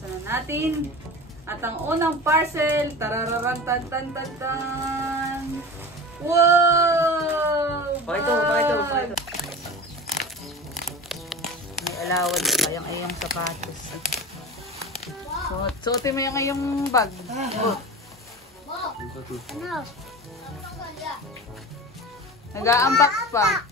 Bubuksan na natin. At ang unang parcel, tarararan tan tan tan tan. Wow! Pakito. May allowance pa yung iyong sapatos. Suotin mo yung iyong bag. Nag-a-unbox pa.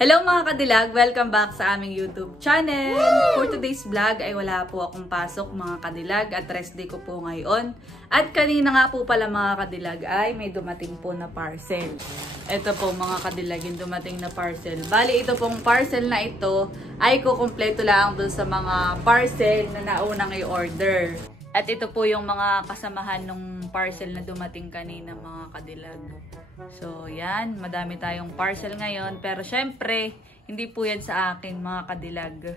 Hello mga kadilag! Welcome back sa aming YouTube channel! For today's vlog ay wala po akong pasok mga kadilag at rest day ko po ngayon. At kanina nga po pala mga kadilag ay may dumating po na parcel. Ito po mga kadilag yung dumating na parcel. Bali ito pong parcel na ito ay kukumpleto lang doon sa mga parcel na naunang i-order. At ito po yung mga kasamahan ng parcel na dumating kanina mga kadilag. So, yan. Madami tayong parcel ngayon. Pero, syempre, hindi po yan sa akin, mga kadilag.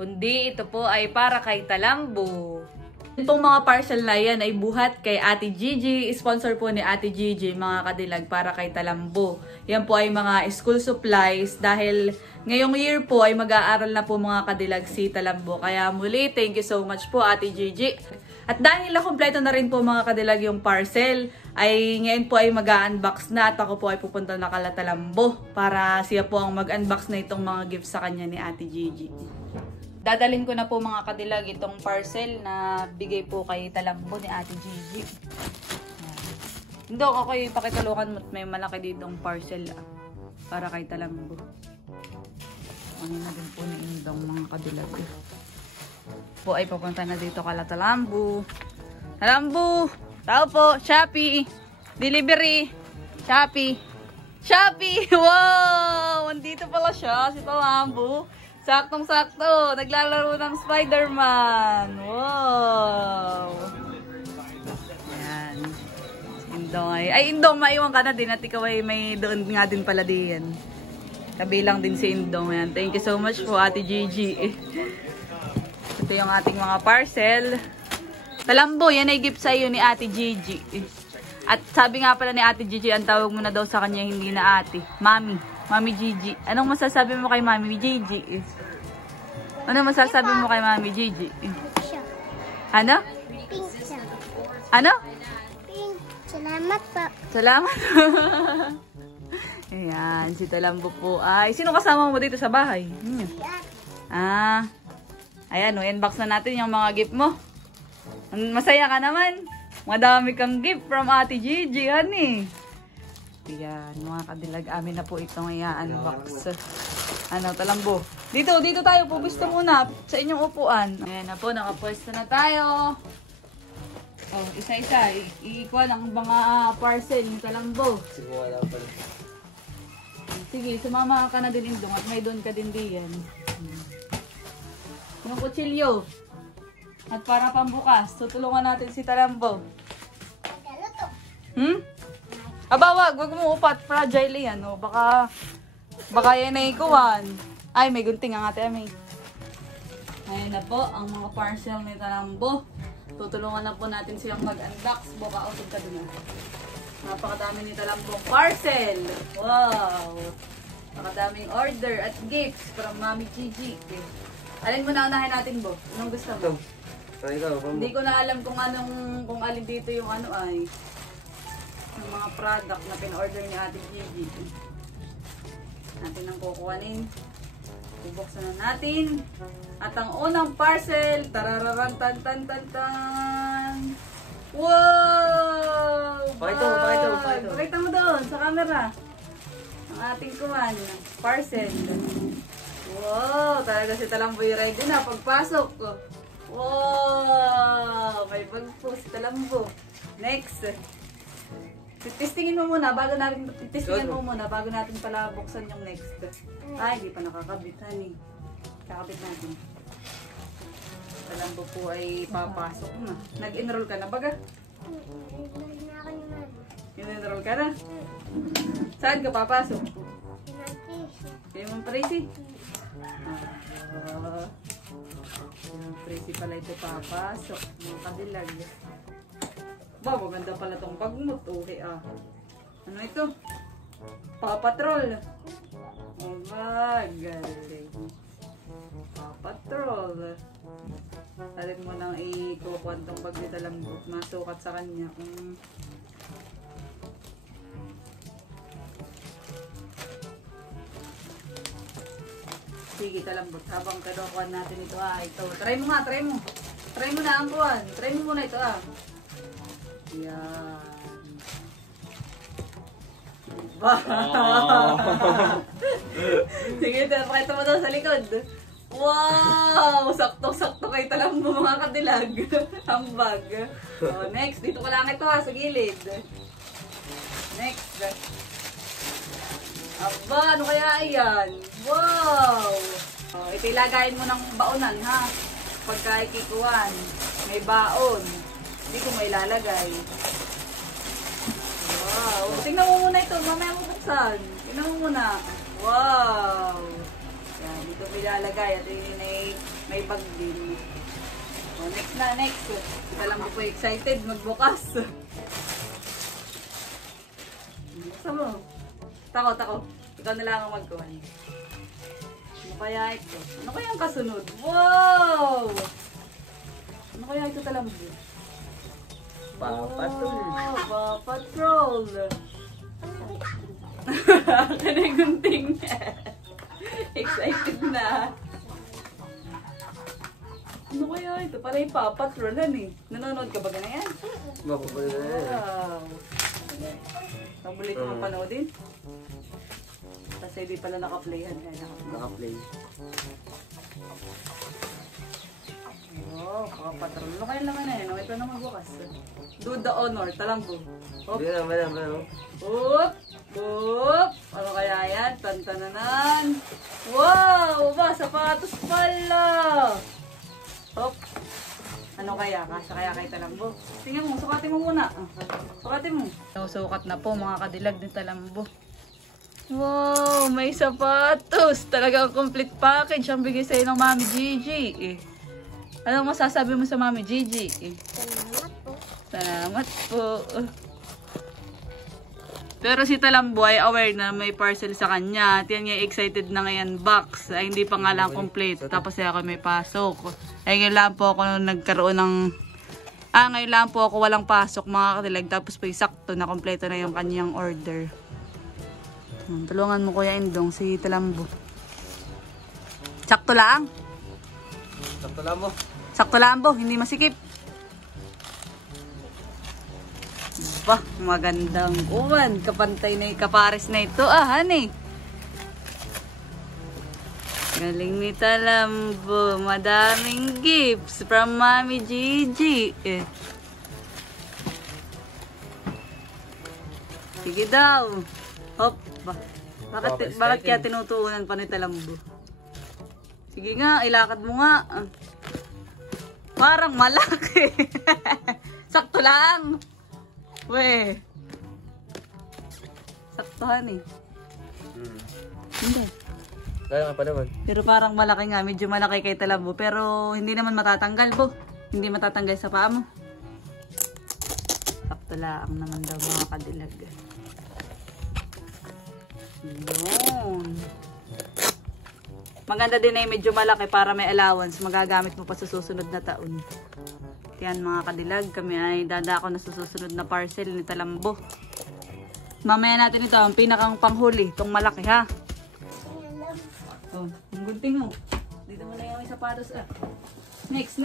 Kundi, ito po ay para kay Talambo. Itong mga parcel na yan ay buhat kay Ate Gigi. Sponsor po ni Ate Gigi, mga kadilag, para kay Talambo. Yan po ay mga school supplies. Dahil ngayong year po ay mag-aaral na po mga kadilag si Talambo. Kaya muli, thank you so much po, Ate Gigi. At dahil nakompleto na rin po mga kadilag yung parcel, ay ngayon po ay mag-unbox na at ako po ay pupunta na kala Talambo para siya po ang mag-unbox na itong mga gifts sa kanya ni Ate Gigi. Dadalhin ko na po mga kadilag itong parcel na bigay po kay Talambo ni Ate Gigi. Hindi ako kayo ipakitulungan mo at may malaki ditong parcel para kay Talambo. Ano na din po ni Indong mga kadilag. Po ay papunta na dito kala Talambo. Talambo! Tao po! Shopee! Delivery! Shopee! Shopee! Wow! Andito pala siya, si Talambo. Saktong-sakto! Naglalaro ng Spider-Man! Wow! Ayan. Indong ay Indong, maiwan ka na din at ikaw ay may doon nga din pala din. Kabilang din si Indong. Ayan. Thank you so much po Ate Gigi. Ito yung ating mga parcel. Talambo, yan ay gift sa iyo ni Ate Gigi. At sabi nga pala ni Ate Gigi, ang tawag mo na daw sa kanya hindi na ate. Mami. Mami Gigi. Anong masasabi mo kay Mami Gigi? Anong masasabi mo kay Mami Gigi? Ano? Pink siya. Ano? Pink. Salamat po. Salamat. Ayan, si Talambo po ay. Sino kasama mo dito sa bahay? Ayan, unbox na natin yung mga gift mo. Masaya ka naman. Madami kang gift from Ate Gigi, honey. Ayan, mga kadilag, amin na po itong i-unbox. Ano, Talambo? Dito tayo po. Gusto muna sa inyong upuan. Ayan na po, nakapwesto na tayo. Oh, isa-isa. Iikuha ang mga parcel ni Talambo. Sige, sumama ka na din Indong at may doon ka din diyan. Yung kutsilyo. At para pambukas, tutulungan natin si Talambo. Aba, wag mo upat. Fragile yan, oh. Baka yan ay ikuwan. Ay, may gunting ang ate Ami. Ayan na po, ang mga parcel ni Talambo. Tutulungan na po natin silang mag-unbox. Buka, usog ka dun. Napakadami ni Talambo parcel. Wow! Napakadaming order at gifts from Mami Gigi. Alin mo na unahin natin, Bo? Anong gusto mo? Hindi ko na alam kung alin dito yung ano ay yung mga product na pin-order ni Ate Gigi. Natin ang kukuhanin. Bubuksan na natin. At ang unang parcel, tarararan tan tan tan tan. Wow! Pakita mo doon sa camera. Ang ating kuhan, parcel. Wow! Talaga si Talambo yung ready na pagpasok ko. Wow! May bag po si Talambo. Next. Testingin mo muna bago natin pala buksan yung next. Ay, hindi pa nakakabit, honey. Kakabit natin. Talambo po ay papasok na. Nag-enroll ka na baga? Nag-enroll na ako ni Mami. Nag-enroll ka na? Saan ka papasok? Natin Kaya mong Tracy? Yung Tracy pala ito papasok. Mga kadilag. Ba, maganda pala tong bag mo. Tuhi ah. Ano ito? Paw Patrol. Oh, galing. Paw Patrol. Talit mo nang ikukuhan tong bag ni Talambot. Masukat sa kanya. Sige, Talambot. Habang kinukuhan natin ito ito. Try mo nga, try mo. Try mo na ang kuhan. Try mo muna ito Yan. Sige, pakita mo daw sa likod. Wow! Sakto-sakto kay Talambo mga kadilag. Ang bag. Oh, next, dito ko lang ito sa gilid. Next. Aba, ano kaya yan? Wow! Oh, ito ilagayin mo ng baonan ha. Pagka ikikuhan. May baon. Hindi ko may lalagay. Wow! Tingnan mo muna ito. Mamaya mo buksan. Tingnan mo muna. Wow! Yan, dito may lalagay. At yun may bag din. Oh, next na, next. Kita lang po excited magbukas. Buksan mo. Tako. Ikaw na lang ang magkuhan. Ano kaya ito? Ano kaya ang kasunod? Wow! Ano kaya ito Talambo? Paw Patrol. Oh, Paw Patrol. Kanay gunting. Excited na. Ano kaya ito? Para yung Paw Patrolan eh. Nanonood ka ba ganyan? Wow. Nabulit mo panoodin? Kasi di pala naka-playhan. Naka-play. Oh, Paw Patrol. Ano kaya naman na yun? Ito na magbukas. Do the honor, Talambo. Hop. Oop! Oop! Ano kaya yan? Tantananan! Wow! Ba, sapatos pala! Hop! Ano kaya? Kasya kaya kay Talambo? Tingnan mo, sukatin mo muna. Sukatin mo. Sukat na po mga kadilag ni Talambo. Wow! May sapatos! Talagang complete package ang bigay sa'yo ng Mami Gigi. Anong masasabi mo sa Mami Gigi? Salamat po. Pero si Talambo ay aware na may parcel sa kanya. At yan nga excited na ngayon box. Ay hindi pa nga lang complete. Tapos ay ako may pasok. Ay ngayon lang po ako nagkaroon ng... ngayon lang po ako walang pasok mga katilag. Tapos po sakto na kompleto na yung kanyang order. Tulungan mo Kuya Indong si Talambo. Sakto lang. Sakto lang mo. Sakto lang po, hindi masikip. Bah, magandang uwan. Kapantay na kapares na ito. Honey. Galing ni Talambo. Madaming gifts from Mami Gigi. Sige daw. Hop. Bakit kaya tinutuunan pa ni Talambo? Sige nga, ilakad mo nga. Parang malaki. Sakto lang. Weh. Saktohan eh. Hindi. Kaya nga pa naman. Pero parang malaki nga. Medyo malaki kay Talambo. Pero hindi naman matatanggal po. Hindi matatanggal sa paa mo. Sakto lang naman daw mga kadilag. Yun. Maganda din ay medyo malaki para may allowance. Magagamit mo pa sa susunod na taon. Yan mga kadilag. Kami ay dadako na sa susunod na parcel ni Talambo. Mamaya natin ito. Ang pinakang panghuli. Itong malaki ha. Oh, ang gunting mo. Dito mo na yung sapatos Next.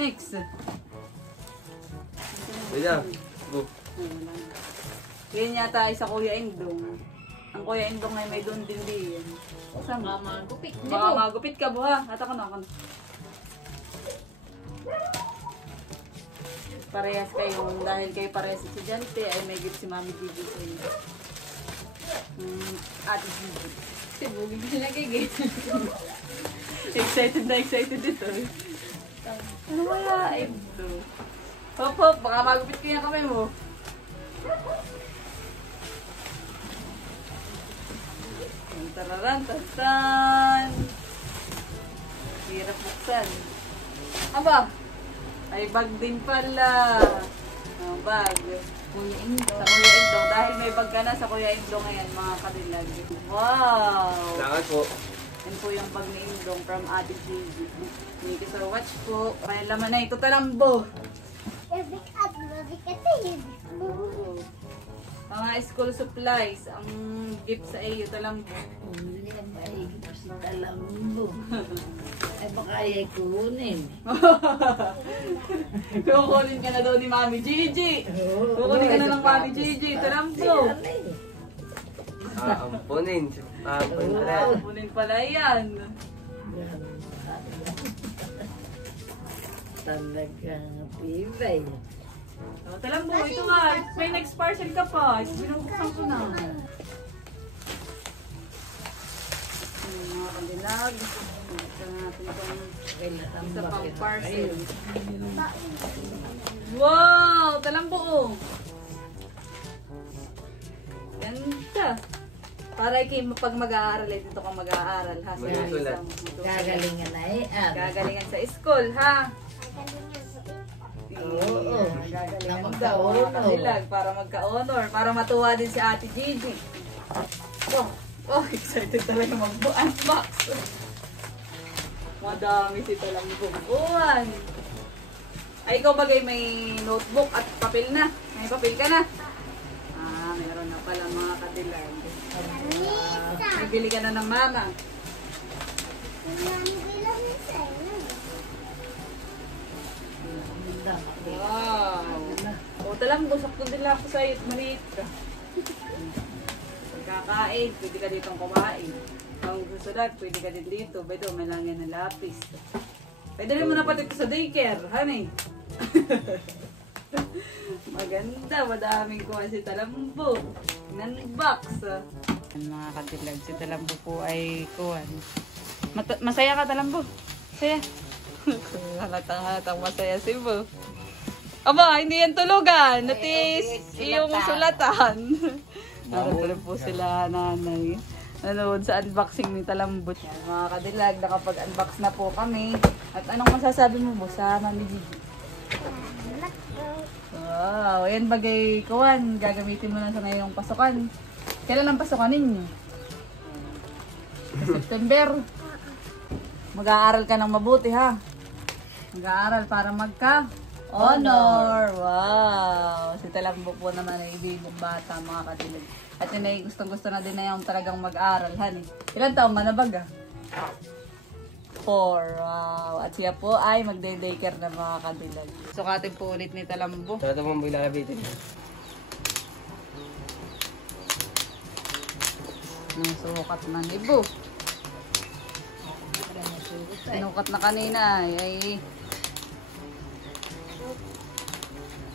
Kaya. Go. Yan yata ay sa Kuya Indong. Ang Kuya Indong ay may doon din din. Baka magupit. Baka magupit ka buha. At ako na. Parehas kayo. Dahil kayo parehas estudyante ay may gift si Mami Gigi sa inyo. Ate Gigi. Si Bugi nila kay Excited na excited ito. Ano kaya ito? Hop, baka magupit ko yung kamay mo. Tararan, tantan. Hirap buksan. Aba, ay bag din pala. Ang bag. Kuya Indo. Sa Kuya Indong. Dahil may bag ka na sa Kuya Indong ngayon, mga kadilag. Wow! Salamat po. Yan po yung bag ni Indong from Ate Gigi. Thank you so much po. May laman na ito, talambo. Bigat, bigat yun. Mga school supplies. Ang gift sa iyo, talambo. Uli ang maigit si Talambo. Ay baka ay kunin. Kukunin ka na daw ni Mami Gigi. Kukunin ka na ng Mami Gigi, talambo. Ampunin. Ampunin pala. Kukunin pala yan. Talagang pibay. Talambo, ito nga. May next parcel ka pa. Binubuksan ko na. Mga kandilag. Ito natin itong isa pang parcel. Wow! Talambo oh! Ganda! Para pag mag-aaral, dito ka mag-aaral ha. Masusulat. Gagalingan na eh. Gagalingan sa school ha. Oo. Gagalingan daw mga kadilag para magka-honor. Para matuwa din si Ate Gigi. Oh, excited talaga mag-unbox. Madami si talang bukuan. Ay, ikaw bagay may notebook at papel na. May papel ka na. Ah, meron na pala mga kadilag. Bibili ka na ng mama. Wow. O, talang sakto din lang ako sa'yo. Maliit ka. Pagkakain, pwede ka ditong kumain. Ang susunod, pwede ka din dito. Bedo, may lang yan ng lapis. Pwede rin mo na pati sa daycare, honey. Maganda, madaming kuha si Talambo. Nan-box. Mga kadilag, si Talambo po ay kuhan. Masaya ka, Talambo? Masaya. Halatang masaya si Bo. Aba, hindi yan tulugan. Natis yung sulatan. Narating po sila nanay. Nanood sa unboxing ni Talambot. Yan, mga kadilag, nakapag-unbox na po kami. At anong masasabi mo, Bo, sa Mami Gigi? Wow, yan bagay kuwan. Gagamitin mo na sa ngayong pasukan. Kailan ang pasukan ninyo? Sa September. Mag-aaral ka ng mabuti ha. Mag-aaral para magka-honor. Wow! Si Talambo po naman ay ibibong bata mga kadilag. At yun ay gustong-gusto na din na yung talagang mag-aaral, honey. Ilan taong manabag ah? 4. Wow! At siya po ay magde-daycare na mga kadilag. Sukatin po ulit ni Talambo. Ito mong bilalabitin. Sukat na ni Bo. Sinukat na kanina ay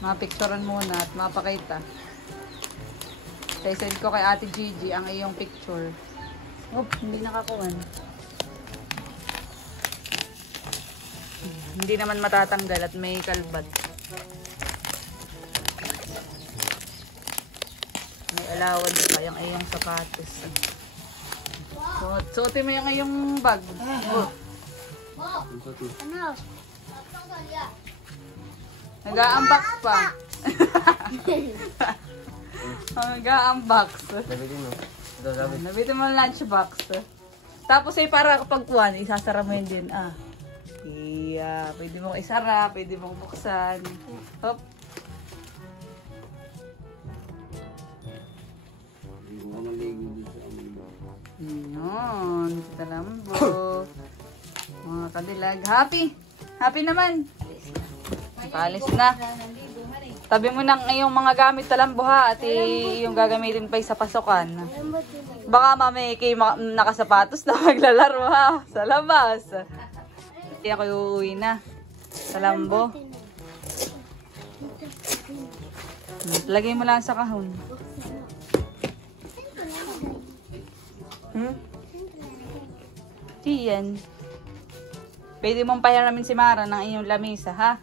mapicturean muna at mapakita. Send ko kay Ate Gigi ang iyong picture. Oop, hindi nakakuha. Hindi naman matatanggal at may kalbat. May allowance pa yung iyong sapatos. Suotin mo yung iyong bag. Oh. Ano? Nag-a-unbox pa. Nag-a-unbox. Labitin mo. Ito, labit. Nabitin mo ang lunchbox. Tapos ay para kapag kuhan, isasara mo yun din. Iya, pwede mong isara, pwede mong buksan. Hop. Yun, si Talambo. Mga kadilag. Happy! Happy naman! Palis na. Tabi mo ng iyong mga gamit, Talambo ha. At yung gagamitin pa sa pasukan. Baka mamay kayo nakasapatos na maglalaro ha. Sa labas. Hindi ako uuwi na. Talambo. Lagay mo lang sa kahon. Diyan. Pwede mong pahiramin si Mara ng iyong lamisa, ha?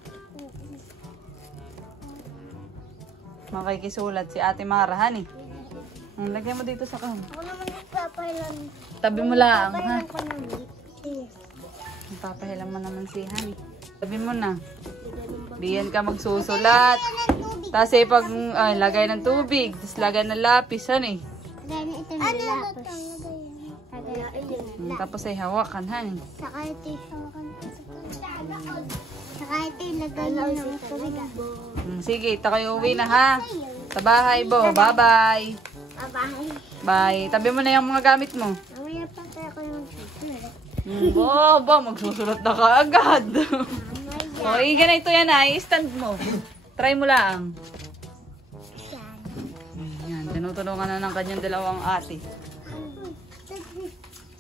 Makikisulat si Ate Mara, hani? Lagay mo dito sa kahon. Ako naman nagpapa Papailan. Tabi mo lang, ha? Papailan ko ng meat. Sige. Papahilan mo naman si Han. Tabi mo na. Diyan ka magsusulat. Tapos pag lagay ng tubig. Tapos lagay ng lapis. Ano eh? Ganito na lapos. Tapos ay hawakan, Han. Saka ito hawakan. Saka ito ilagay nyo ng tubig. Sige, ito kayo uwi na, ha? Sa bahay, Bo. Bye-bye. Bye-bye. Bye. Tabi mo na yung mga gamit mo. Mamaya pa tayo ko yung susunod. Ba, magsusulat na kaagad. O, ganito yan ay, stand mo. Try mo lang. Ayan, tinutulungan na ng kanyang dalawang ate.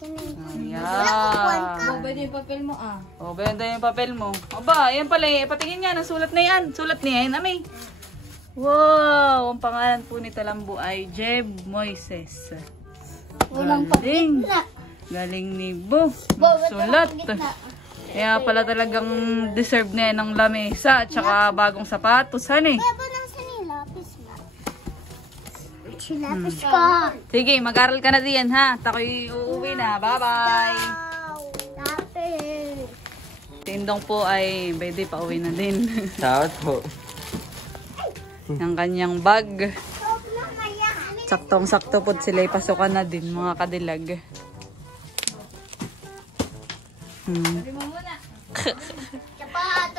Ayan. Pwede yung papel mo ah. O, benda yung papel mo. Aba, yan pala eh. Patingin nga ng sulat na yan. Sulat niya yan, amay. Wow! Ang pangalan po ni Talambo ay Jeb Moises. Galing. Galing ni Bo. Sulat. Kaya pala talagang deserve na yan ng lamesa at saka bagong sapatos, han eh. Kaya ba nang sinilapis ba? Sinilapis ko. Sige, mag-aral ka na diyan ha. Tako'y uuwi na. Bye-bye. Lapis. Tindong po ay pwede pa uwi na din. Salamat po. Ang kanyang bag. Saktong-sakto po sila'y pasukan na din mga kadilag.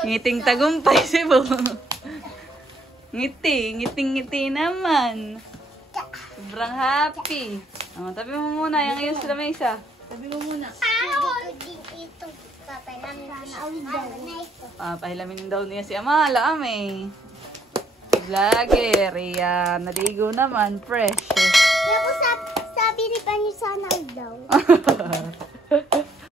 Ngiting tagumpay si Bo. Ngiting-ngiti naman. Sobrang happy. Tabi mo muna yung iyo sa lamesa. Sabi mo muna. Ito. Papalang sana. Pahilamin daw niya si Amala, ame. Vlogger, yan. Naligo naman, fresh. Kaya po sabi ni Panyo sana daw.